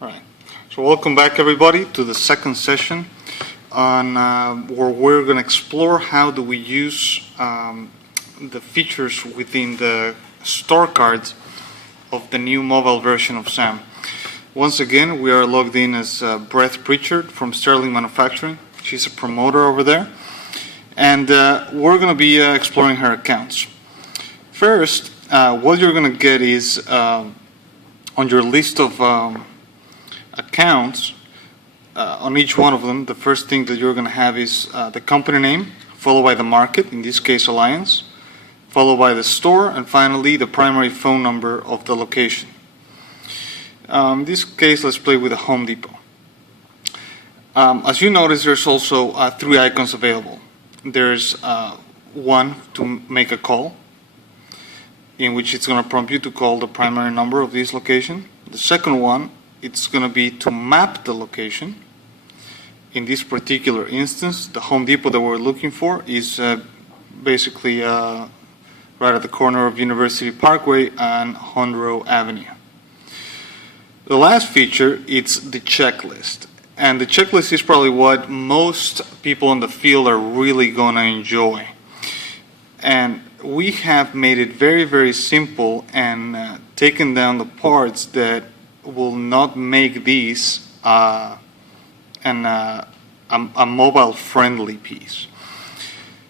All right. So welcome back, everybody, to the second session on where we're going to explore how do we use the features within the store cards of the new mobile version of SAM. Once again, we are logged in as Brett Pritchard from Sterling Manufacturing. She's a promoter over there. And we're going to be exploring her accounts. First, what you're going to get is on your list of accounts, on each one of them, the first thing that you're going to have is the company name, followed by the market, in this case Alliance, followed by the store, and finally the primary phone number of the location. In this case, let's play with the Home Depot. As you notice, there's also 3 icons available. There's one to make a call, in which it's going to prompt you to call the primary number of this location. The second one, it's going to be to map the location. In this particular instance, the Home Depot that we're looking for is basically right at the corner of University Parkway and Honro Avenue. The last feature is the checklist. And the checklist is probably what most people in the field are really going to enjoy. And we have made it very, very simple and taken down the parts that will not make these a mobile-friendly piece.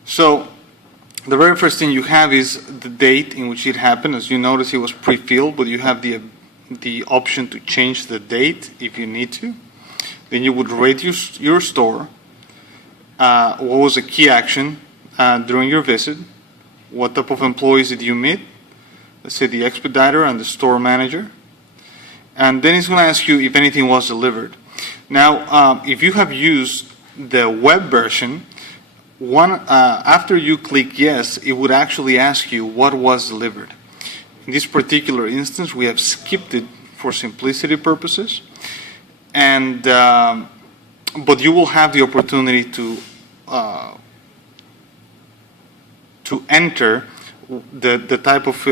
So the very first thing you have is the date in which it happened. As you notice, it was pre-filled, but you have the option to change the date if you need to. Then you would rate your store, what was a key action during your visit, what type of employees did you meet, let's say the expediter and the store manager, and then it's going to ask you if anything was delivered. Now, if you have used the web version, after you click yes, it would actually ask you what was delivered. In this particular instance, we have skipped it for simplicity purposes. And but you will have the opportunity to enter the type of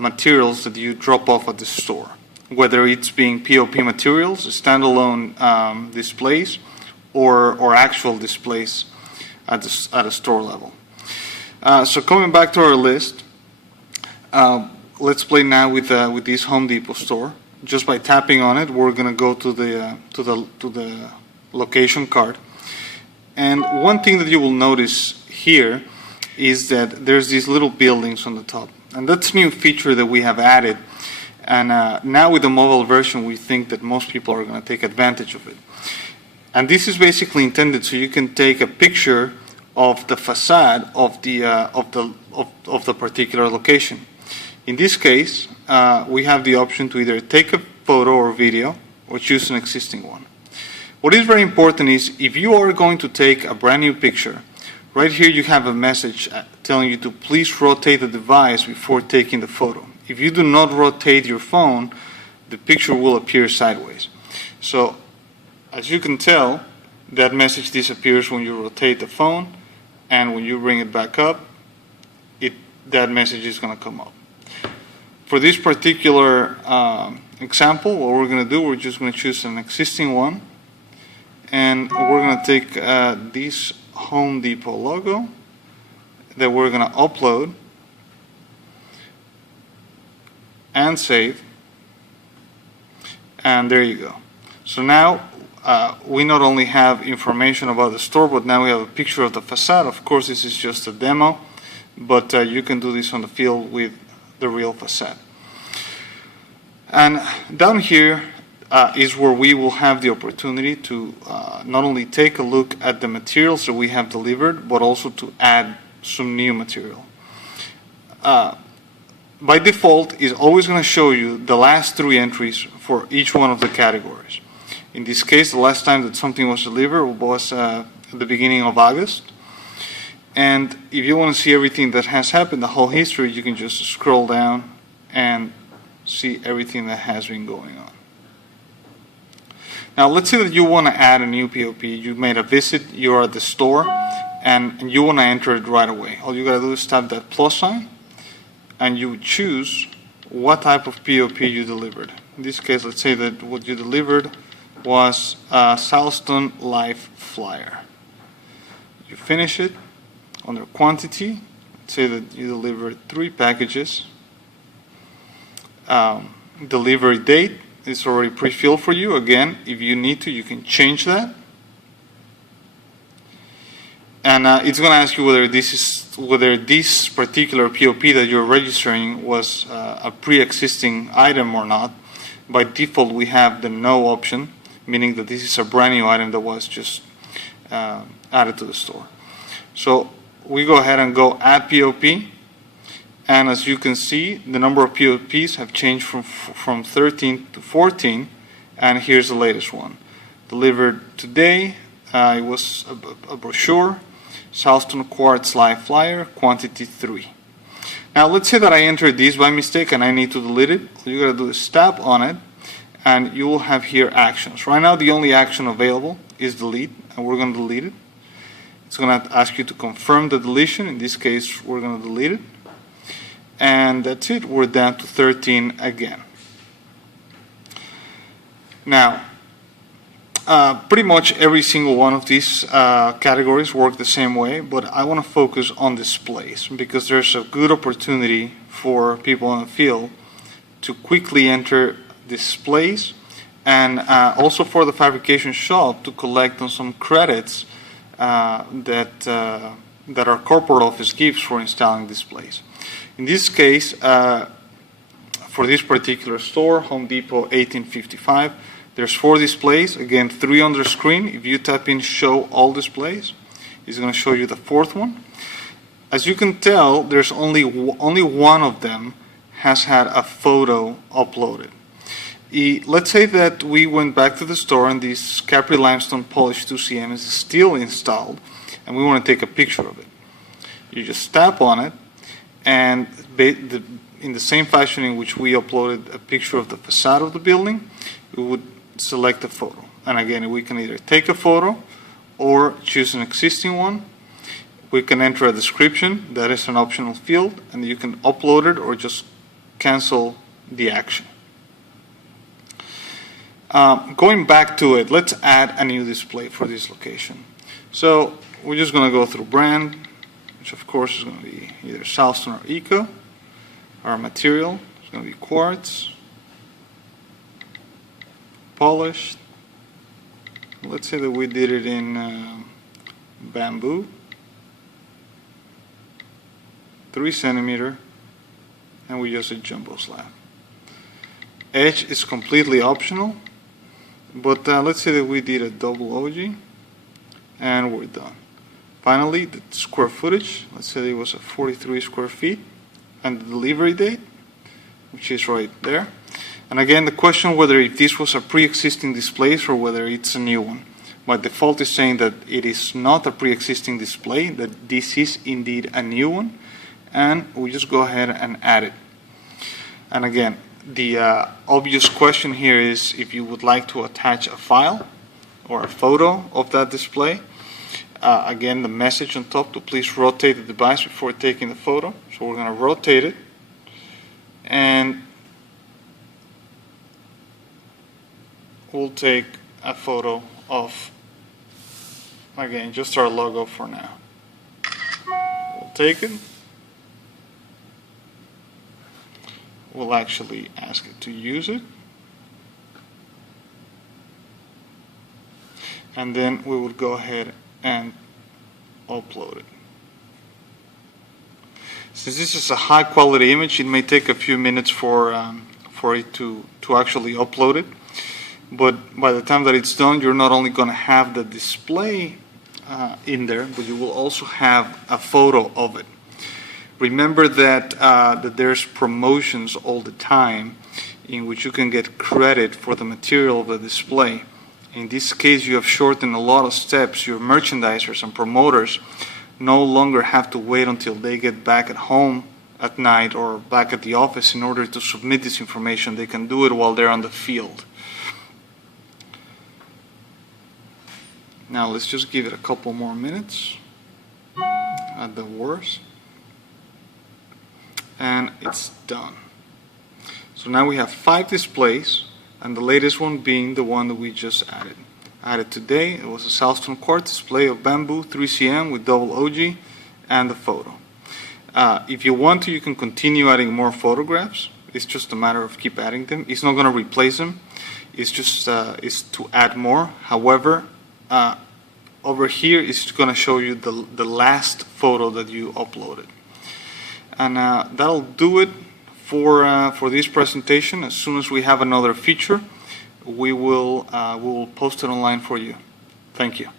materials that you drop off at the store, whether it's being POP materials, standalone displays, or actual displays at a store level. So coming back to our list, let's play now with this Home Depot store. Just by tapping on it, we're going to go to the location card. And one thing that you will notice here is that there's these little buildings on the top. And that's a new feature that we have added. And now with the mobile version, we think that most people are going to take advantage of it. And this is basically intended so you can take a picture of the facade of the particular location. In this case, we have the option to either take a photo or video or choose an existing one. What is very important is if you are going to take a brand new picture, right here you have a message telling you to please rotate the device before taking the photo. If you do not rotate your phone, the picture will appear sideways. So as you can tell, that message disappears when you rotate the phone, and when you bring it back up, that message is going to come up. For this particular example, what we're going to do, we're just going to choose an existing one, and we're going to take this Home Depot logo that we're going to upload and save, and there you go. So now we not only have information about the store, but now we have a picture of the facade. Of course, this is just a demo, but you can do this on the field with the real facade. And down here is where we will have the opportunity to not only take a look at the materials that we have delivered, but also to add some new material. By default, it's always going to show you the last 3 entries for each one of the categories. In this case, the last time that something was delivered was at the beginning of August. And if you want to see everything that has happened, the whole history, you can just scroll down and see everything that has been going on. Now, let's say that you want to add a new POP. You made a visit, you're at the store, and you want to enter it right away. All you got to do is tap that plus sign, and you choose what type of POP you delivered. In this case, let's say that what you delivered was a Charleston Life flyer. You finish it under quantity. Let's say that you delivered 3 packages. Delivery date is already pre-filled for you. Again, if you need to, you can change that. And it's going to ask you whether this particular POP that you're registering was a pre-existing item or not. By default, we have the no option, meaning that this is a brand new item that was just added to the store. So we go ahead and go add POP, and as you can see, the number of POPs have changed from 13 to 14, and here's the latest one. Delivered today, it was a brochure, Charleston Quartz Live Flyer, quantity 3. Now let's say that I entered this by mistake and I need to delete it. All you gotta do is tap on it, and you will have here actions. Right now the only action available is delete, and we're going to delete it. It's going to ask you to confirm the deletion. In this case, we're going to delete it. And that's it. We're down to 13 again. Now, pretty much every single one of these categories work the same way, but I want to focus on displays because there's a good opportunity for people in the field to quickly enter displays, and also for the fabrication shop to collect on some credits that our corporate office gives for installing displays. In this case, for this particular store, Home Depot 1855, there's 4 displays, again 3 on the screen. If you tap in show all displays, it's going to show you the 4th one. As you can tell, there's only one of them has had a photo uploaded. Let's say that we went back to the store and this Capri Limestone Polish 2cm is still installed and we want to take a picture of it. You just tap on it, and in the same fashion in which we uploaded a picture of the facade of the building, we would select a photo. And again, we can either take a photo or choose an existing one. We can enter a description, that is an optional field, and you can upload it or just cancel the action. Going back to it, let's add a new display for this location. So we're just going to go through brand, which of course is going to be either Charleston or Eco. Our material is going to be quartz, polished. Let's say that we did it in bamboo, 3 centimeter, and we use a jumbo slab. Edge is completely optional, but let's say that we did a double OG, and we're done. Finally, the square footage, let's say it was a 43 square feet, and the delivery date, which is right there. And again, the question whether if this was a pre-existing display or whether it's a new one. By default is saying that it is not a pre-existing display, that this is indeed a new one, and we just go ahead and add it. And again, the obvious question here is if you would like to attach a file or a photo of that display. Again, the message on top to please rotate the device before taking the photo. So we're going to rotate it, and we'll take a photo of, again, just our logo for now. We'll take it. We'll actually ask it to use it. And then we would go ahead and upload it. Since this is a high quality image, it may take a few minutes for it to actually upload it. But by the time that it's done, you're not only going to have the display in there, but you will also have a photo of it. Remember that there's promotions all the time in which you can get credit for the material of the display. In this case, you have shortened a lot of steps. Your merchandisers and promoters no longer have to wait until they get back at home at night or back at the office in order to submit this information. They can do it while they're on the field. Now let's just give it a couple more minutes at the worst. And it's done. So now we have 5 displays and the latest one being the one that we just added today. It was a Southstone quartz display of bamboo 3cm with double OG and the photo. If you want to, you can continue adding more photographs. It's just a matter of keep adding them. It's not going to replace them. It's just it's to add more. However, over here it's going to show you the last photo that you uploaded, and that'll do it for this presentation. As soon as we have another feature, we will post it online for you. Thank you.